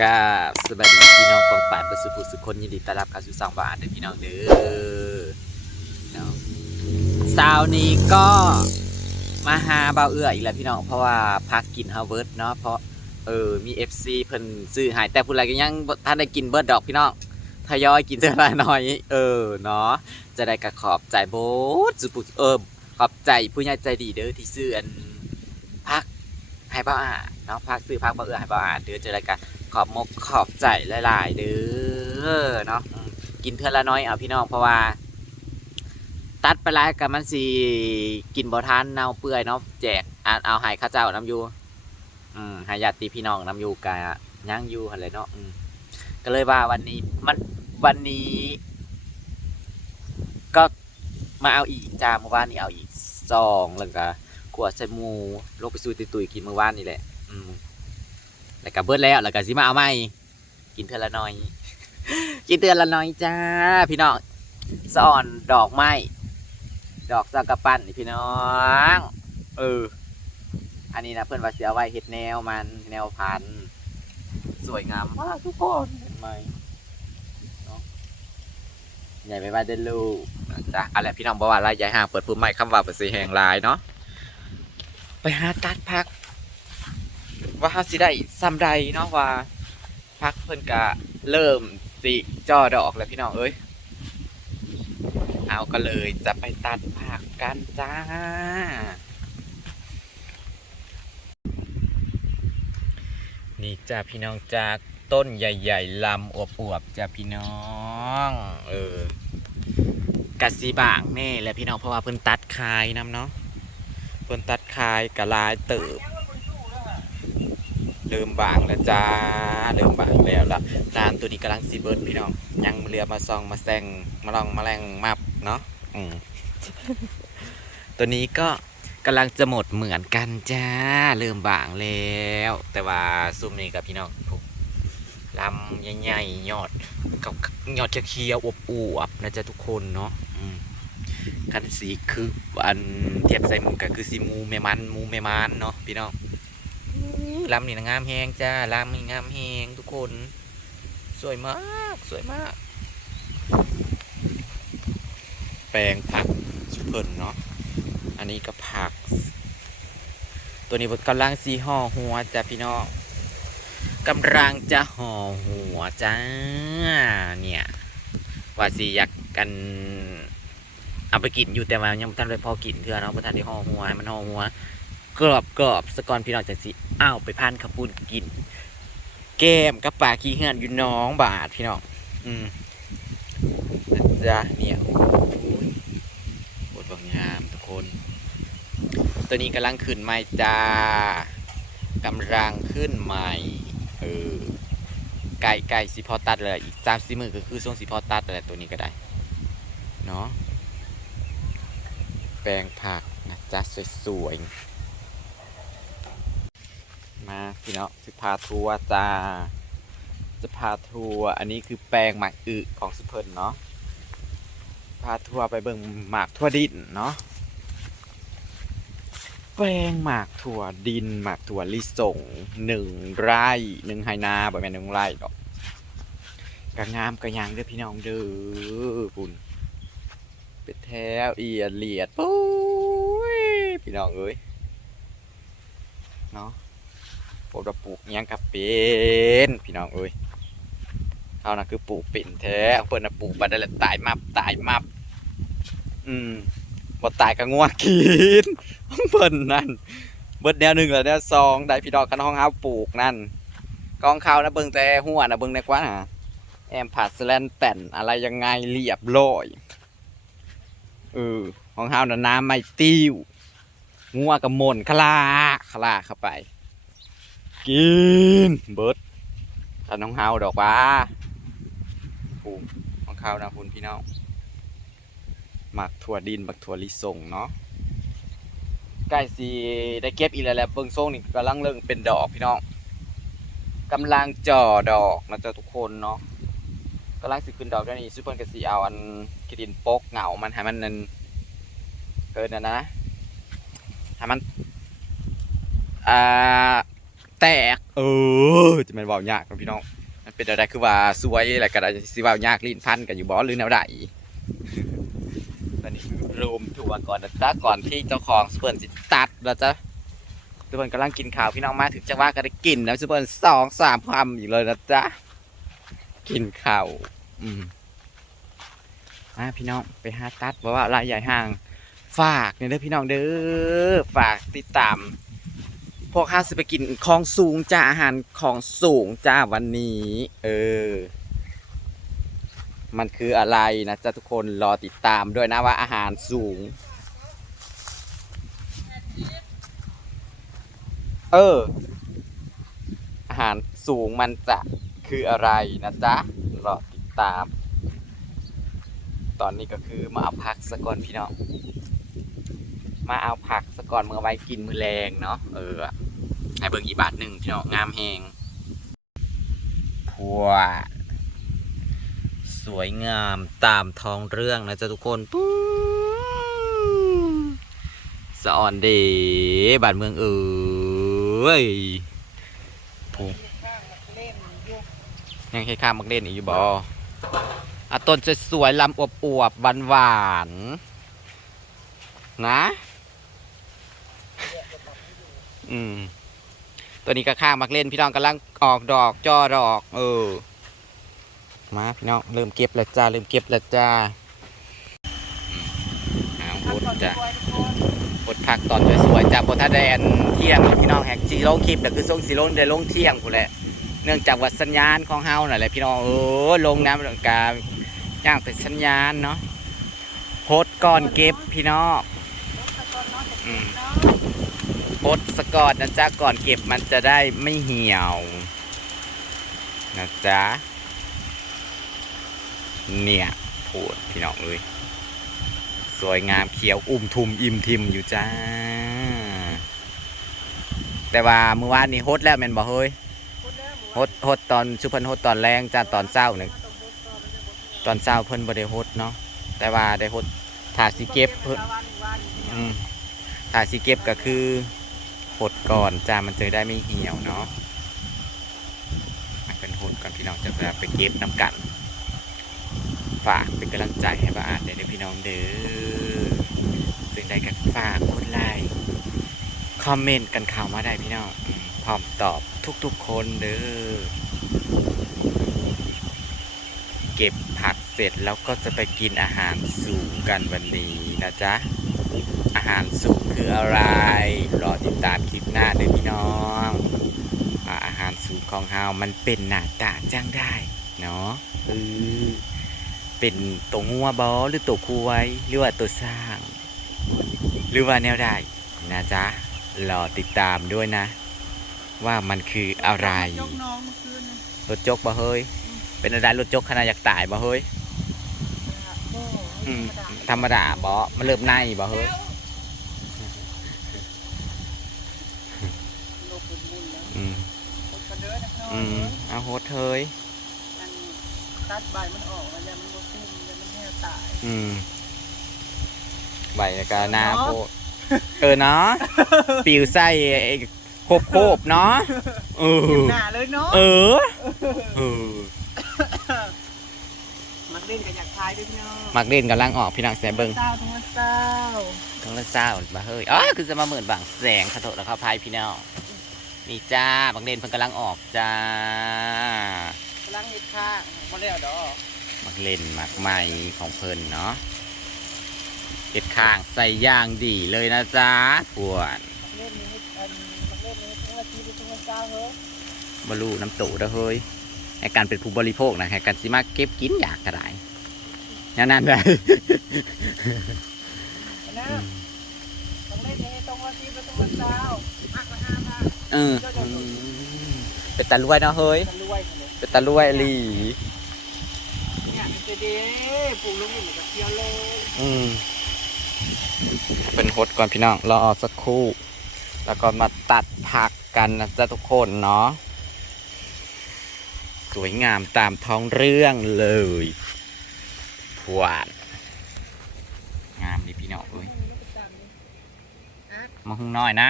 กับสวัสดีพี่น้องปองปาดประสุภูสุคนยินดีต้อนรับเข้าสู่สองบาทเด้อพี่น้องเด้อเนาะเช้านี้ก็มาหาเบาเอื้ออีกแล้วพี่น้องเพราะว่าพักกินฮาวเวิร์ดเนาะเพราะเออมี FC เพิ่นซื้อหายแต่ผู้ใดก็ยังบ่ท่านได้กินเบิร์ดดอกพี่น้องทยอยกินเท่าละน้อย เออเนาะจะได้กระขอบใจโบสุปุเออขอบใจผู้ใหญ่ใจดีเด้อที่ซื้ออันพักให้เบาอ่านเนาะพักซื้อพักเบาเอื้อให้เบาอ่านเด้อเจอรายการข อบมกขอบใจหลายๆเด้อเนาะกินเทื่อละน้อยเอาพี่น้องเพราะว่า ตัดไปหลายกับมันสิกินบ่ทานเน่าเปื่อยเนาะแจกอ่าเอาให้ข้าเจ้าน้ำยูอืมห้ญาติพี่น้องน้ำยูกะย่างยู่หั่นแหละเนาะก็เลยว่าวันนี้มันวันนี้ ก็มาเอาอีกจ้าเมื่อวานนี้เอาอีกซองแล้วก็ขวดใส่มูลงไปซูตุยๆกินเมื่อวานนี่แหละ อืม แล้วก็เบิดแล้วแล้วก็สิมาเอาใหม่กินเทือละน้อย กินเทือละน้อยจ้า พี่น้องสอนดอกไม้ดอกสังกะปั้นนี่พี่น้องเอออันนี้นะเพื่อนว่าเสียไว้เห็ดแนวมันแนวพันสวยงามมากทุกคนเห็นไหมใหญ่ไปบ้านเดนลูกนะจ้ะอะไรพี่น้องบอกว่าอะไรใหญ่ห่างเปิดพื้นไม้คำว่าเปิดสีแหงลายเนาะไปหาตัดพัก ว่าเขาสิได้ซ้ำใดเนาะว่าพักเพิ่นกะเริ่มสิจ่อดอกแล้วพี่น้องเอ้ยเอาก็เลยจะไปตัดผักกันจ้านี่จ้าพี่น้องจากต้นใหญ่ๆลำอวบๆจ้าพี่น้องเออกะสีบางแน่แหละพี่น้องเพราะว่าเพิ่นตัดคายนำเนาะเพิ่นตัดคายกะลายเติบ เริ่มบางแล้วจ้าเริ่มบางแล้วล่ะร้านตัวนี้กำลังซีเบิร์ดพี่น้องยังเรือมาซองมาแซงมาลองมาแรงมับเนาะอืมตัวนี้ก็กำลังจะหมดเหมือนกันจ้าเริ่มบางแล้ว แต่ว่าซุ่มนี้กับพี่น้องพวกลำใหญ่ๆยอดกับยอดเขียวอวบๆนะจ๊ะทุกคนเนาะอืมคันสีคืออันเทียบใส่มูก็คือสีมูแม่มันมูแม่มันเนาะพี่น้อง ลำนี่นะงามแฮงจ้าลำนี่งามแฮงทุกคน สวยมากสวยมาก แปลงผักสุเพิ่นเนาะอันนี้ก็ผัก ตัวนี้กำลังสีห่อหัวจ้าพี่น้องกำลังจะห่อหัวจ้าเนี่ยว่าสิอยากกันเอาไปกินอยู่แต่ว่ายังบ่ทันได้พอกินเถื่อเนาะบ่ทันได้ห่อหัวให้มันห่อหัวกรอบกรอบสกอนพี่น้องจังสิ อ้าวไปพันข้าวปุ้นกิน แก้มกับปลาขี้เหือนอยู่น้องบาทพี่น้องอืมนะจ้ะเนี่ยโอ้ยโคตรบางงามทุกคน ตัวนี้กำลังขึ้นใหม่จ้ากำลังขึ้นใหม่เออไก่ไก่สิพอตัดเลยอีกสามสี่มือก็คือช่วงสิพอตัดอะไรตัวนี้ก็ได้เนาะแปลงผักนะจ๊ะสวยๆ มาพี่น้องสิพาทัวร์จ้าจะพาทัวร์อันนี้คือแปลงหมากอึของสุเพิ่นเนาะพาทัวร์ไปเบิ่งหมากทั่วดินเนาะแปลงหมากถั่วดินหมากถั่วลิสงหนึ่งไร่หนึ่งไฮนาบ่แม่นหนึ่งไร่ดอกกะงามกะยังเด้อพี่น้องเด้อปุ่นเป็นแถวเอียดเลียดปุ้ยพี่น้องเอ้ยเนาะ ปลูกปลูกยังกับเป็นพี่น้องเอ้ยเขานะคือปลูกเป็นแท้เพิ่นนะปลูกบัดนั้ละตายมับตายมับ อืมบ่ตายก็งัวกินเพิ่นนั่นเบิดแนวหนึ่งแล้วแนวสองได้พี่น้องคันห้องเฮาปลูกนั่นกองข้าวนะเบิ่งแต่หัวนะเบิ่งได้กว่าหาแอมผัดสแลนแต่นอะไรยังไงเรียบร้อยเออของเฮาน่ะน้ำไม่ติ้วงัวกับมนคลาคลาเข้าไป กินเบิร์ดถ้าน้องเฮาดอกว่าปูของเขานะคุณพี่น้องหมักถั่วดินหมักถั่วลิสงเนาะใกล้สีได้เก็บอีแล้วแหละเบิ่งทรงนี่กำลังเริ่มเป็นดอกพี่น้องกำลังจ่อดอกนะจ๊ะทุกคนเนาะกำลังสิขึ้นดอกด้วยนี่ซุปเปอร์กสีเอาอันกิดินโป๊กเหงามันให้มันนั่นเกินนะนะให้มันอ่า ตแตก เออจะมันเว้ายากนะพี่น้องมันเป็นอะไรคือว่าสวยอะไรก็ได้สิเว้ายากลิ้นพันกันอยู่บ่หรือแนวใดตอนนี้รูมทัวร์ก่อนนะจ๊ะก่อนที่เจ้าของสเปิร์นสิตัดแล้วจ้ะสเปิร์นกำลังกินข้าวพี่น้องมาถึงจะว่าก็ได้กินนะสเปิร์นสองสามคำอยู่เลยนะจ๊ะกินข้าวอืมมาพี่น้องไปหาตัดเพราะว่ารายใหญ่ห่าง ฝากเนี่ยเด้อพี่น้องเด้อฝากติดตาม วกข้าสิไปกินของสูงจ้าอาหารของสูงจ้าวันนี้ เออ มันคืออะไรนะจ๊ะทุกคนรอติดตามด้วยนะว่าอาหารสูง เออ อาหารสูงมันจะคืออะไรนะจ๊ะรอติดตาม ตอนนี้ก็คือมาเอาพักสะก่อนพี่น้อง มาเอาผักสะก่อนมือไว้กินมือแรงเนาะเออให้เบิ่งอีบาทหนึ่งพี่น้องงามแหงพัวสวยงามตามท้องเรื่องนะจ๊ะทุกคนปุ๊สะออนเดบานเมืองเอ้ยพูยังให้ข้ามมักเล่นอีกอยู่บ่อะต้นสวยๆลำอวบอวบหวานหวานๆนะ อืม ตัวนี้ก็ข้างมักเล่นพี่น้องกำลังออกดอกจอดอก เออ มาพี่น้องเริ่มเก็บแล้วจ้าเริ่มเก็บแล้วจ้าอืมเอาโหดจ้าโหดพักตอนสวยๆจ้าบนท่าแดนเที่ยงพี่น้องแหกจีโร่คลิปแต่คือส่งสีโลนได้ลงเที่ยงกูแหละเนื่องจากว่าสัญญาณของเฮาหน่ะแหละพี่น้องเออลงน้ำเรื่องกาย่างเป็นสัญญาณเนาะโพสก่อนเก็บพี่น้องอืม โพสต์สกอตนะจ๊ะก่อนเก็บมันจะได้ไม่เหี่ยว นะจ๊ะ เนี่ยโพดพี่น้องเอ้ยสวยงามเขียวอุ้มทุมอิ่มทิมอยู่จ้า แต่ว่าเมื่อวานนี้โฮดแล้วแม่นบ่เฮ้ยโฮดโฮดตอนชุเพิ่นโฮดตอนแรงจ้าตอนเช้านึงตอนเช้าเพิ่นบ่ได้โฮดเนาะแต่ว่าได้โฮดถ้าสิเก็บเพิ่นอืมถ้าสิเก็บก็คือ หดก่อนจ้ามันจะได้ไม่เหี่ยวเนาะมันเป็นหดก่อนพี่น้องจะไปเก็บน้ำกัน ฝากเป็นกำลังใจให้บ้าอาดเด้อพี่น้องเด้อซึ่งได้กันฝากกดไลค์คอมเมนต์กันข่าวมาได้พี่น้องพร้อมตอบทุกๆคนเด้อเก็บผักเสร็จแล้วก็จะไปกินอาหารสูงกันวันนี้นะจ๊ะอาหารสูง คืออะไร รอติดตามคลิปหน้าเด้อพี่น้องว่าอาหารสูงของเฮามันเป็นหน้าตาจังได้เนาะเออเป็นตัวงัวบอหรือตัวควายหรือว่าตัวสร้าง หรือว่าแนวใดนะจ๊ะรอติดตามด้วยนะ ว่ามันคืออะไรยกน้องเมื่อคืนนะรถจกบ่เฮ้ยเป็นอะไรรถจกขนาดอยากตายบ่เฮ้ยโอ้อืมธรรมดาธรรมดาบ่มันเริ่มในบ่เฮ้ย โลกเป็นมุนแล้ว อืม กดกระเดินนะพี่น้ องอืมเอาโหดเฮ้ยมันตัดใบมันออกแล้วแล้วมันก็ซุ่มแล้วมันแห้วตายอืมใบกานาโพดเออเนาะปิวไส้ไอ้โคบโคบๆเนาะเอเก็บอหน้าเลยเนาะเออเออมักเล่นกับอยากทายด้วยพี่น้องมักเล่นกำลังออกพี่น้องแสบเบิ้งเศร้าทั้งวันเศร้าทั้งละเศร้าบ่เฮ้ยอ๋อคือจะมาเหมือนบางแสงขะโถแล้วเข้าพายพี่น้อง นี่จ้ามักเล่นเพิ่งกำลังออกจ้ากำลังเห็ดข้างมาแล้วดอกมักเล่นมักใหม่ของเพิ่นเนาะเก็ดข้างใส่ย่างดีเลยนะจ๊ะปวดเล่นนี้อันมักเล่นนี้ทั้งวันที่ทั้งวันเศร้าเฮ้ยบรูน้ำตูเด้อเฮ้ยให้การเป็นผู้บริโภคนะให้การสิมาเก็บกินอยากกระไรนั่นนั่นเลยนะมักเล่นนี้ตรงวันที่ทั้งวันเศร้ามากกว่าห้าบาทเอออืมเป็นตาลวยเนาะเฮ้ยมันรวยเลยเป็นตาลวยอีหลีเนี่ยมันจะดีปลูกลงอยู่เหมือนกับเคี้ยวเลยอืมเป็นฮดก่อนพี่น้องรอสักครู่ แล้วก็มาตัดผักกันนะจ๊ะทุกคนเนาะสวยงามตามท้องเรื่องเลยพวานงามดีพี่น้องเอ้ยมาหุ่งน้อยนะ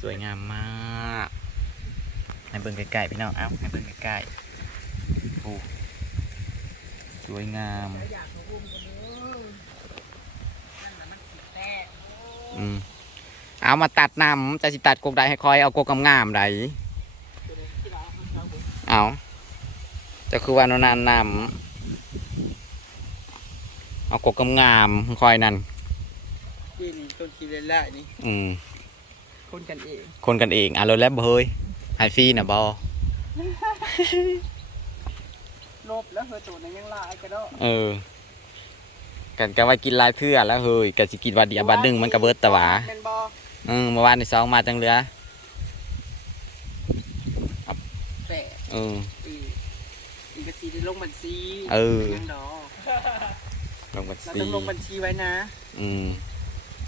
สวยงามมากให้เบิ่งใกล้ๆพี่น้องเอาให้เบิ่งใกล้ๆโอ้สวยงามอยากรู้กันเด้อนั่นน่ะมันสิแตกอืมเอามาตัดนำจะสิตัดกกใดให้คอยเอากกงามๆใดตัวนี้ที่เราเอาไปเอาจะคือว่าโนนานนำเอากกงามๆคอยนั่นนี่นี่ต้นคีเรลล่านี่อืม คนกันเอง คนกันเองอะรถแล้วบ่เฮ้ยไฮฟรีนะบอลบแล้วเฮอตัวนั้นยังลายกันเนาะเออ กันก็ว่ากินหลายเทื่อแล้วเฮ้ยกันสิกินวันเดียววันหนึงมันก็เบิดแตะหวาแมนบอเออเมื่อวานในสองมาจังเรือแปะเอออีอีกสีได้ลงบัญชีเออยังดอกลงบัญเราชีต้องลงบัญชีไว้นะ อืม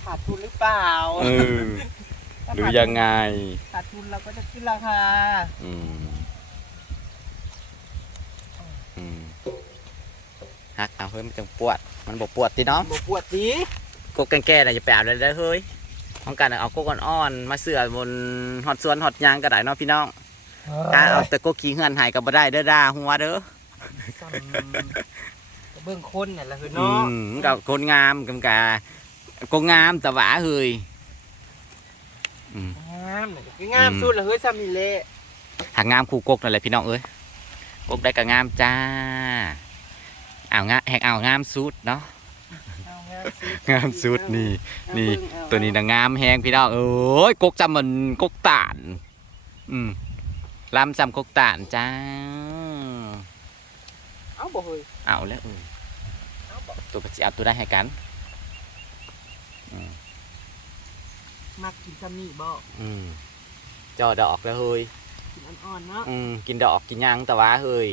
ขาดทุนหรือเปล่า เออ หรือยังไงขาดทุนเราก็จะขึ้นราคา อืมอืมฮักเอาเฮ้ยมันจังปวด มันบอกปวดติเนาะบปวดดีกกแก่ๆน่ะจะไปเอาเลยได้อเฮ้ยต้องการเอากกอ่อนๆมาเสือบนหอดสวนหอดยางก็ได้เนาะพี่น้องถ้าเอาแต่กกขี้เหือนใหายก็บ่ได้เด้อด่าหัวเด้อ ซ้ำกระเบื้องคนเนี่ยแหละคืออืเนาะมกับคนงามกำกากงามแต่หวาเฮ้ย อืม งามเนี่ยคืองามสุดเลยเฮ้ยซามิเล่หางามคู่กกนั่นแหละพี่น้องเอ้ยกกได้ก็งามจ้าเอางาแหกเอางามสุดเนาะ เอางามสุดงามสุดนี่เอานี่เบิ่งเอาตัวนี้นะงามแหงพี่น้องเอ้ยกกจำมันกกตานอืมลำจำกกตานจ้าเอาบ่เฮ้ยเอาแล้วเออเอาบ่ตัวปัจจิเอาตัวได้ให้กันมั กกินซามิบ่อืมจอดอกแล้วเฮ้ยกินอ่อนๆเนาะอืมกินดอกกินหยังแต่ว่าเฮ้ย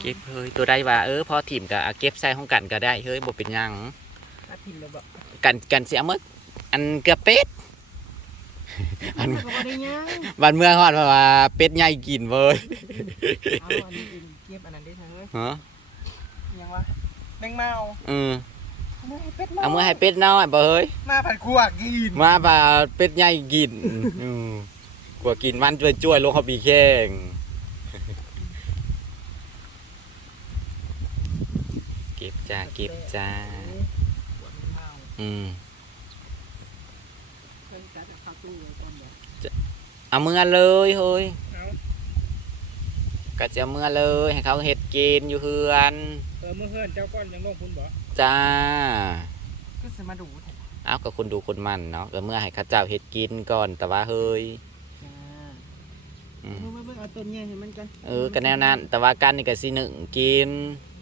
เก็บเฮ้ยตัวได้ว่าเออพอถิ่มก็เอาเก็บใส่ห้องกันก็ได้เฮ้ยบ่เป็นหยังถ้าพิมพ์แล้วบ่กันกันเสียมึกอันเกือบเป็ดอันก็บ่ได้ยังวันเมื่อฮอดเพราะว่าเป็ดใหญ่กินเว้ยเอาอันนี้กินเก็บอันนั้นได้เถอะเฮ้ยฮะ ยังวะ แมงเมาอืมเอามือให้เป็ดเอามือให้เป็ดน้อยบ่เฮ้ยมาผัดคั่วกินมาป่าเป็ดใหญ่กินอืมกว่ากินมันจ่วยๆลงเขาปีแข้งเก็บจ้าเก็บจ้าหัวแมงเมาอืมเพิ่นจะเข้าตู้ไว้ก่อนเดี๋ยวเอามือเลยเฮ้ยเอาก็จะเอามือเลยให้เขาเฮ็ดกินอยู่เฮือน เออเมื่อเฮือนเจ้าก้อนยังลงคุณบ่จ้า ก็สิมาดูเถอะเอากับคนดูคนมันเนาะก็เมื่อให้เข้าเจ้าเฮ็ดกินก่อนแต่ว่าเฮ้ยจ้าอืมเมื่อเมื่อเอาต้นใหญ่ให้มันกันเออก็แนวนั้น แต่ว่ากันนี่ก็สิหนึ่งกิน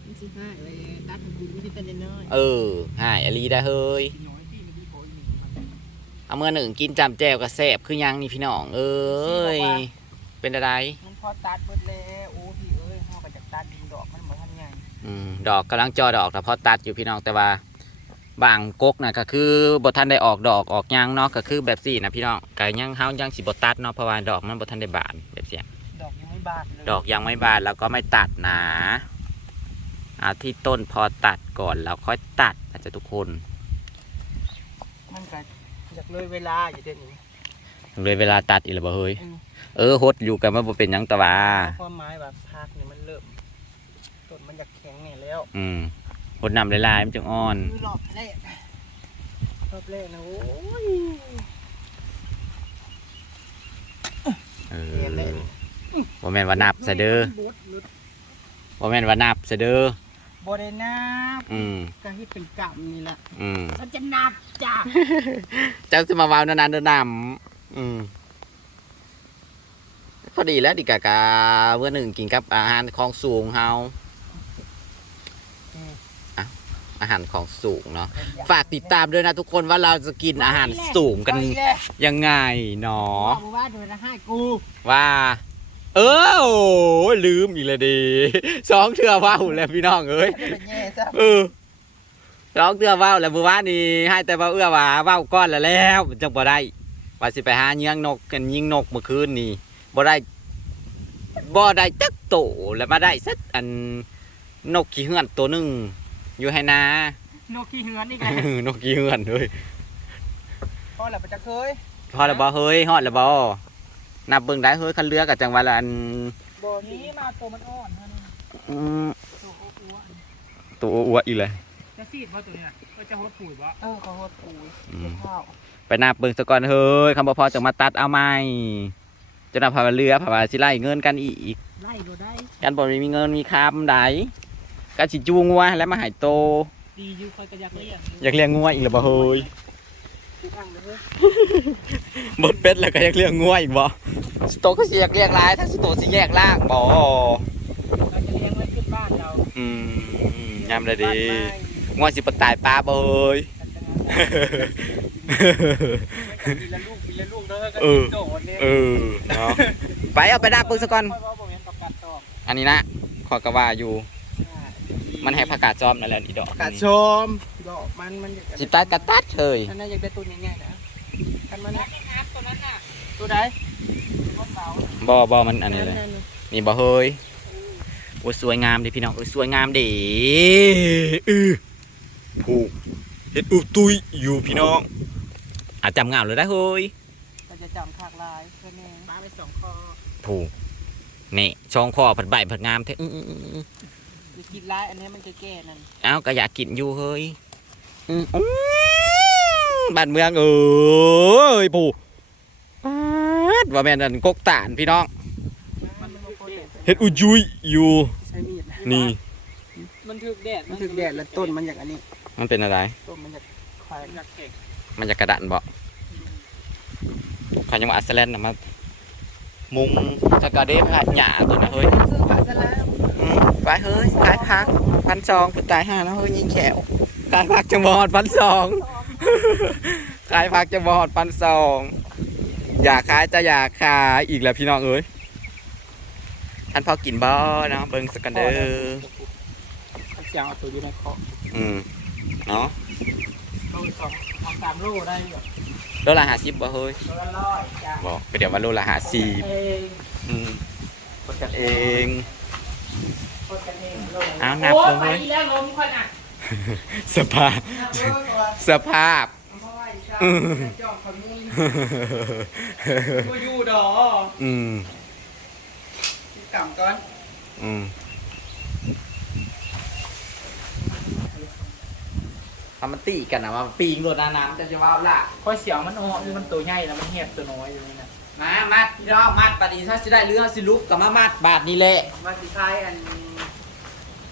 มันสิให้เลยตัดให้คุณวิธีต้นน้อยเออหายอลีได้เฮ้ยๆน้อยที่มันมีโพยหนึ่งมันเอาเมื่อหนึ่งกินจำแจวก็แซ่บคือหยังนี่พี่น้องเอ้ยเป็นอะไรมันพอตัดเบิดแล้ ดอกกำลังจอดอกแต่พอตัดอยู่พี่น้องแต่ว่าบางกกน่ะก็คือบทันได้ออกดอกออกหยังเนาะก็คือแบบสี่นะพี่น้องก็ยังเฮายังสิบตัดเนาะเพราะว่าดอกมันบทันได้บานแบบเสียดอกยังไม่บานเลยดอกยังไม่บานแล้วก็ไม่ตัดนะเอาที่ต้นพอตัดก่อนแล้วค่อยตัดอาจจะทุกคนมันก็อยากเลยเวลาอยู่เดี๋ยวนี้เลยเวลาตัดอีกแล้วบ่เฮ้ยอืมเออฮดอยู่กันมันบ่เป็นหยังแตะวาความหมายแบบพักเนี่ยมันเริ่มต้ นมันอยากแข็งเนี่ยแล้วอืมฮดน้ำลายๆมันจึงอ่อน คือรอบแรกรอบแรกนะโอ้ยเอเห็นเลยอบ่แม่นว่านับซะเด้อบดหลุดบ่แม่นว่านับซะเด้อบได้นับอืมก็ให้เป็นกรรมนี่แหละอืมมันจะนับจ้ะเจ้าจะมาเว้านานๆเด้อนำอืมพอดีแล้วดิกากาเมื่อหนึ่งกินกับอาหารของสูงเฮา อาหารของสูงเนาะฝากติดตามด้วยนะทุกคนว่าเราจะกินอาหารสูงกันไปแล้วยังไงเนาะบอกว่าเดี๋ยวนะให้กูว่า เออโอ้ยลืมอีกเลยดีสองเทื่อว่าวแล้วพี่น้องเอ้ยจะเป็นแย่ซะเออสองเทื่อว่าวแล้วเมื่อวานนี้ให้แต่ว่าเอื้อว่าว่าวก้อนแล้วแล้วจังบ่ได้ว่าสิไปหาเยื้องนกกันยิงนกเมื่อคืนนี้บ่ได้บ่ได้จักโตแล้วมาได้สักอันนกขี้เหือนตัวหนึง อยู่ให้นาโนกี้เหือนอีกแล้วนกกี้เหือนด้วยพ่อแหละมันจะเคยพอแล้วบ่เฮ้ยฮอดแล้วบ่นับเบิ่งได้เฮ้ยคันเรือกับจังหวะละอันบ่นี้มาตัวมันอ่อนฮะนี่อืมตัวอ้วนตัวอ้วนอีกเลยจะซีดเพราะตัวนี้น่ะก็จะฮดปุ๋ยบ่เออเขาฮดปุ๋ยอืมข้าวไปนับเบิ่งซะก่อนเฮ้ยคำบ่พอจังมาตัดเอาใหม่จะนับพาเรือพาว่าสิไล่เงินกันอีกไล่บ่ได้กันบ่มีเงินมีคำใด ก็สิจูงงัวแล้วมาใหายโต ดีอยู่คอยกระยักเลี้ยงอยากเลี้ยงงัวอีกแล้วบ่เฮ้ยทุกครั้งเลยเว้ยบดเป็ดแล้วก็อยากเลี้ยงงัวอีกบ่สโตก็สิอยากเลี้ยงหลายถ้าสโตสิแยกล่างบ่เราจะเลี้ยงไว้ขึ้นบ้านเราอืมยามได้ดีบ้านไม้งัวสิบ่ตายปลาบ่เฮ้ยปีละลูกปีละลูกเด้อก็เออโดดเนี่ยเออเนาะไปเอาไปดับเบิ่งซะก่อนค่อยว่าบ่แม่นประกาศตอบอันนี้นะขอยก็ว่าอยู่ มันให้ผักกาดจอมนั่นแหละนี่ดอกประกาศชมดอกมันมันอยากสิตัดกระตัดเฉยนั่นน่ะอยากได้ตัวใหญ่ๆนะกันมานะตัวนั้นน่ะตัวใดตัวเสาบ่บ่มันอันนี้เลยนั่นนี่บ่เฮ้ยโอ้ยสวยงามดิพี่น้องโอ้ยสวยงามดิอือผูกเฮ็ดอุตุยอยู่พี่น้องอาจำงามเลยได้เฮ้ยๆก็จะจำขากลายเพื่อนเองมาไปสองคอผูกนี่ช่องคอผัดใบผัดงามแท้ กินลายอันนี้มันจะแก่นั่นเอ้าก็อยากกินอยู่เฮ้ยอืออื้อบ้านเมืองเอ้ยผูกป๊าดว่าแม่นอันกกตานพี่น้องมันมันโคตรแดดเฮ็ดอุจุยอยู่ใช้มีดนี่ มันถึกแดดมันถึกแดดแล้วต้นมันอย่างอันนี้ มันเป็นอะไรต้นมันจะควายอยากเก่งมันจะกระดานบ่เขายังว่าอัสแลนน่ะมามุงสกาเดฟหาหญ้าตัวน่ะเฮ้ยซื้อผักซะแล้วอืม ไปเฮ้ยขายพักพันสองผู้ตายห้าแล้วเฮ้ยยิงแขวขายพักจะบอดพันสองขายพักจะบอดพันสองอยากขายจะอยากขายอีกแล้วพี่น้องเอ้ยท่านพอกินบ่เนาะเบิ่งสกันเดอร์เสียงเอาตัวอยู่ในคออืมเนาะตัวสองสองสามโลได้อยู่โลละห้าสิบบ่เฮ้ยตัวละร้อยจ้ะบอกไปเดี๋ยวว่าโลละห้าสิบเองอืมกดกันเองโคตรกัน เองโลเอานับโอ้เลยไปอีกแล้วล้มค่อยน่ะสภาพนับเลยตัวสภาพเพราะว่าอีชาอืมจอมคนนี้ตัวอยู่ดออืมกินกำก่อน อืมทำมันตีกันนะว่าปีงโดนน้ำจะจะว่าละค่อยเสียวมันอ่อนมันตัวใหญ่แล้วมันเหียบตัวน้อยอยู่นี่นะมามัดพี่น้องมัดบาดนี้ถ้าสิได้เรือสิลุกกับมามัดบาทนี้แหละมาสิคายอัน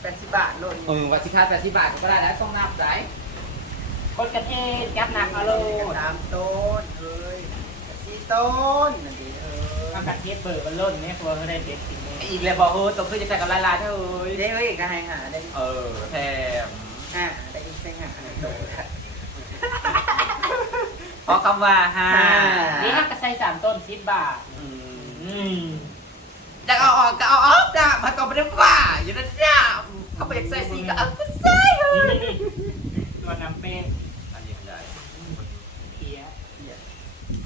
แปดสิบบาทโลนเออวัสิคาแปดสิบบาทก็ได้แล้วต้องนับได้กดกันเองยับหนักเอาโลสามต้นเอ้ยสี่ต้นนั่นดิเอออากาศเทปเบิร์มันล่นเนี่ยเพราะว่าเขาได้เด็ดจริงเลยอีกเลยบอกเออต้องขึ้นจะแต่กับลายลายเท่าเอ้ยได้เอ้ยก็ให้หาได้เออแถมหาได้อีกไปหาโดดเพราะคำว่าห้านี่ฮักก็ใส่สามต้นสิบบาทอืมอืมจะเอาออกก็เอาออกนะมันก็ไม่ได้ว่าอย่างนั้นเนี่ย เขาไปอยากใส่สีก็เอาก็ใส่เลยตัวน้ำเป็นอันนี้ใหญ่เพี้ย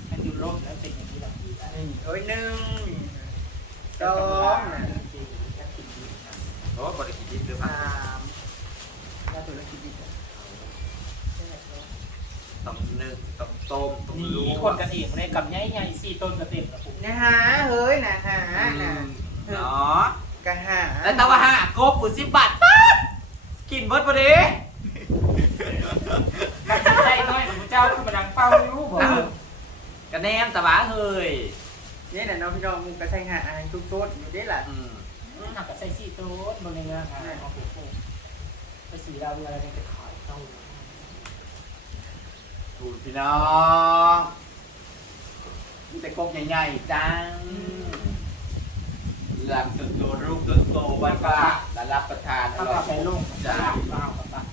มันอยู่ร่มแล้วเป็นอย่างนี้แหละโอ้ยหนึ่งสองน่ะโอ้บริกิจหรือเปล่าสามแล้วตัวละกี่ดิบอะต้องนึ่งต้องต้มต้องนี่ลวกคนกันเองในกับใหญ่ใหญ่สี่ต้นกระเต็มนะผมนะฮะเฮ้ยนะฮะนะเนาะ กะหาแล้วแต่ว่าห้ากบปุ๋ยสิบบาทปั๊บกินเบิดพอดีใช่น้อยของเจ้าคือมาดังเป้ารู้บอกกระแนมแต่ว่าเฮ้ยเนี่ยน่ะน้องพี่น้องมึงก็ใส่หาอาหารทุกโต๊ดอยู่ได้ล่ะอืมหักกับใส่สี่ต้นบนในเงาค่ะเอาไปปลูกไปสีดาวอะไรนี่จะขายต้องถูกพี่น้องมีแต่กบใหญ่ๆจัง หลังจนตัวรูปจนโตวันฟ้าและรับประทานอร่อยไปลงจ้าข้าวกับ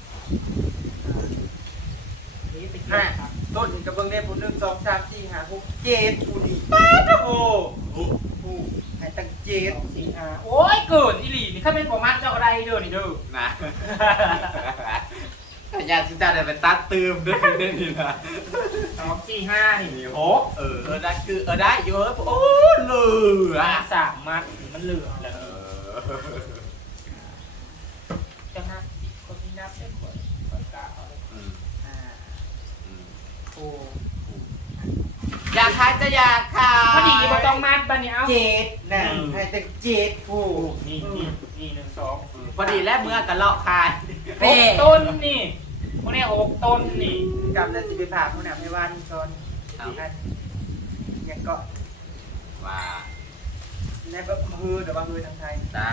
นี่ไปกินห้าต้นกระเบื้องได้ผลหนึ่งสองสามสี่ห้าหกเจ็ดกูนี่โอ้โหให้ตั้งเจ็ดสี่ห้าโอ้ยเกิดอีหลีนี่ข้าเป็นประมาณเจ้าอะไรเด้อนี่เด้อนะญาติที่จะได้ไปตัดตืมด้วยนี่นะสองสี่ห้านี่มีโหเออเออได้คือเออได้เยอะโอ้ เหลือมาสามมัดมันเหลือเลยเออจะห้าสิบคนที่นับได้คนคนกาเอาเลยโอ้อยากขายจะอยากขายพอดีบ่ต้องมัดบัดนี้เอาเจ็ดนะให้แต่เจ็ดผู้นี่นี่นี่หนึ่งสองพอดีแล้วเมื่อกันเลาะขายหกต้นนี่พวกนี้หกต้นนี่กำลังจะไปผ่าผู้นำให้วันชนอันยังก็ ว่าในอำเภอแต่ว่าอำเภอทางไทยตา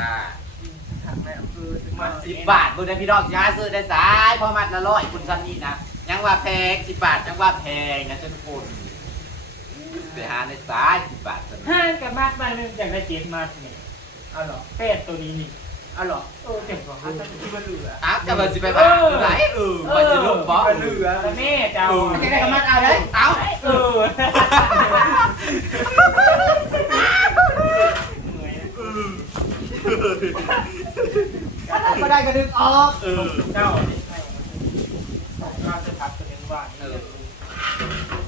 ทางในอำเภอถึงมัมานสิบบาทบุญได้พี่น้องย้าซื้อได้สายพอมัดละร้อยคุณซ้ำนี่นะยังว่าแพงสิบบาทยังว่าแพงนะทุกคนไปหาในสายสิบบาทซะนะห้างกับมัดมาหนึ่งจากได้เจ็ดมัดนี่เอาเหรอแปดตัวนี้นี่เอาเหรอเออเจ็บกว่าเอาแต่ที่มันเหลืออ้าวจะมาสิไปบ้านคือไหนเออมาสิลูกบอมันเหลือแล้วแม่จะเอาแค่ได้กำมัดเอาเลยเอ้าเออ ก็ได้กระดึกออกเออเจ้าเก้าจะพักตัวนึงว่าเออ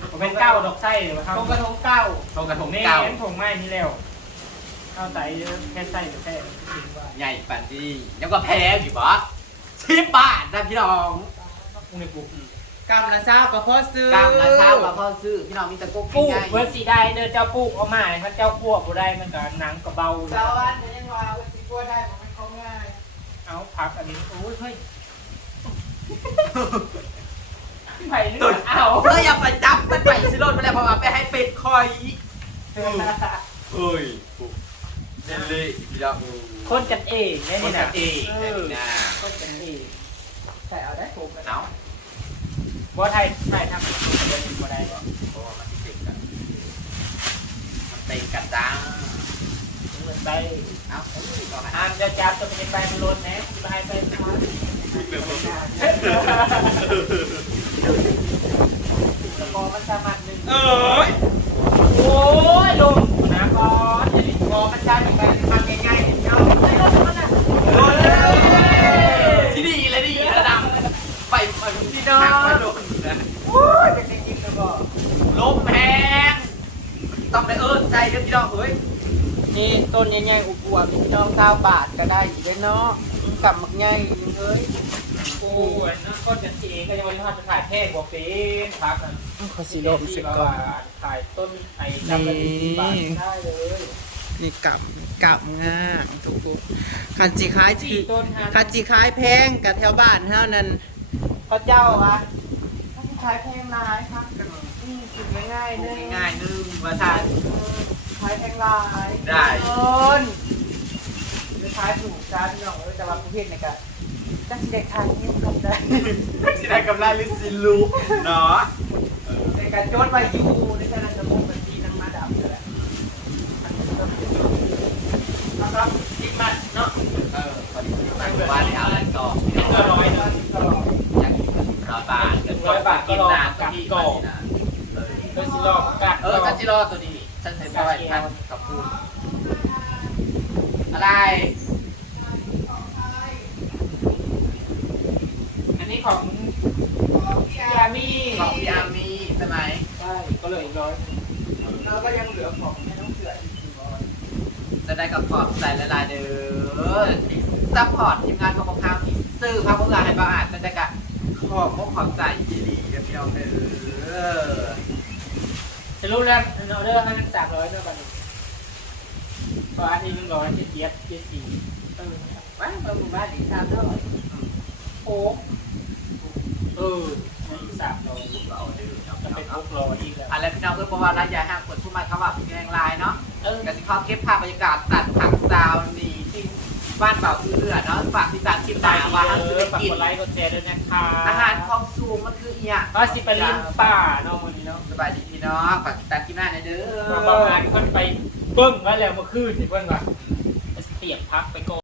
ผมเป็นเก้าดอกไส้หรือว่าตรงกระทงเก้าตรงกระถงนี่เก่าผงไม้นี่แล้วข้าวใส่แค่ไส้หรือแค่ถึงว่าใหญ่ปันดียังว่าแพงอยู่บ่สิบบาทนะพี่น้องอุ้งในปุ๊ก กำละเช้าก็พอซื้อกำละเช้ากับพ่อซื้อพี่น้องมีแต่กุ๊กปลูกง่ายเพื่อสีได้เด้อเจ้าปลูกเอามาถ้าเจ้าพวกบ่ได้มันก็หนังกระเบาเช้าวันจะยังว่าว่าสิกลัวได้มันเขาง่ายเอาพักอันนี้โอ้ยเฮ้ยไผ่เลือดเอาเพื่ออย่าไปจับมันไปสิโรดมาแล้วเพราะว่าไปให้เป็ดคอยเฮ้ยเล่นเลยพี่น้องคนกันเองเนี่ยคนนี่กันะนเองแต่นี่นะคนกันเองใส่เอาได้ถูกกันเนาะ บ่ไทยไทยทำเป็นคนเดียวบ่ได้บ่เพราะว่ามันติดกันมันต็งกันจ้าเหมือนไปเอาเอาสิก่อนนะห้ามจะจับตัวเป็นไปมันล้นนะไปไปมาตะกอมันสามารถหนึ่งเอ้ยโอ้ยลงนะก่อนจะดิกอมันใช้แบบทำง่ายๆเนาะ ที่ดีเลยดีระดับไปมาพี่น้องมาโดนนะ โอ้ยเป็นจริงๆแล้วก็ ลมแพงต้องได้เอิ้นใจเด้อพี่น้องเอ้ย นี่ต้นใหญ่ๆอุบๆพี่น้องเก้าบาทก็ได้อีกได้เนาะกำมักใหญ่เอ้ยโอ้ยนะก็จะเองก็ยังไม่ทอดจะขายแพงกว่าเป็นพักอะขอสีลมสิก่อนขายต้นไอ้จำละยี่สิบบาทได้เลยนี่กำกำง่างถูกคันจีคล้ายสี่จีต้นฮะคันจีคล้ายแพงกับแถวบ้านเท่านั้นพระเจ้าอะคันจีคล้ายแพงหลายครับอืมกินง่ายๆพูเนึดงง่ายๆนึงว่าทานคล้ายแพงหลายได้เอิ้นจะคล้ายถูกจ้าพี่น้องเอ้ยแต่ว่าประเภทเนี่ยก็จักสิเด็กคล้ายนี่ทำได้ที่ได้กำไรหรือสิลูกเนาะในการโจทย์ไว้อยู่ในการจะมุ่งเป็นที่นั่งมาดับเลยแหละนะครับอีกมาเนาะเออพอดีมันว่าได้เอาอะไรก่อนก็ร้อยนะอยากกินร้อยบาทเดี๋ยวกินน้ำก็มีก่อนนะเออสิรอบกัดเออฉันจิรอตัวนี้ ฉันเห็นว่าท่านกับพูอะไร อันนี้ของยามีของพี่อามีใช่ไหมใช่ก็เหลืออีกร้อยแล้วก็ยังเหลือของให้น้องเสืออีกสี่ร้อยจะได้กับขอบใส่ละลายเด้อซัพพอร์ตทีมงานของพวกเขาที่ซื้อพาพวกเราให้บ้าอาจจะได้กับขอบพวกขอบใจดีๆกับพี่น้องเด้อ จะรู้แล้วเราเลือกให้มันสามร้อยด้วยกันเพราะอันนี้หนึ่งร้อยเจ็ดเจ็ดเจ็ดสี่เออไว้เมื่อหมู่บ้านอีกสามร้อยโอ้เออสามร้อยเราเด้อจะเป็นหกร้อยอีกแล้วอะไรพี่น้องเพื่อประวัติระยะห่างคนผู้มาเขาว่าเป็นแรงลายเนาะเออกสิเขาเก็บภาพบรรยากาศตัดผักซาวนี่ที่ บ้านเบาเอื้อเนาะฝากติดตามคลิปหน้าว่าห้ามเอซื้ออฝากกินกดไลค์กดแชร์ด้วยนะคะอาหารของสูงมันคืออีหยังก็สิไปลิ้นป่าเนาะวันนี้เนาะสบายดีพี่น้องฝากติดตามคลิปหน้าหน่อยเด้อมาประมาณคนไปเบิ้งไว้แล้วเมื่อคืนนี่เบิ้งว่าเตรียมพักไปก่อน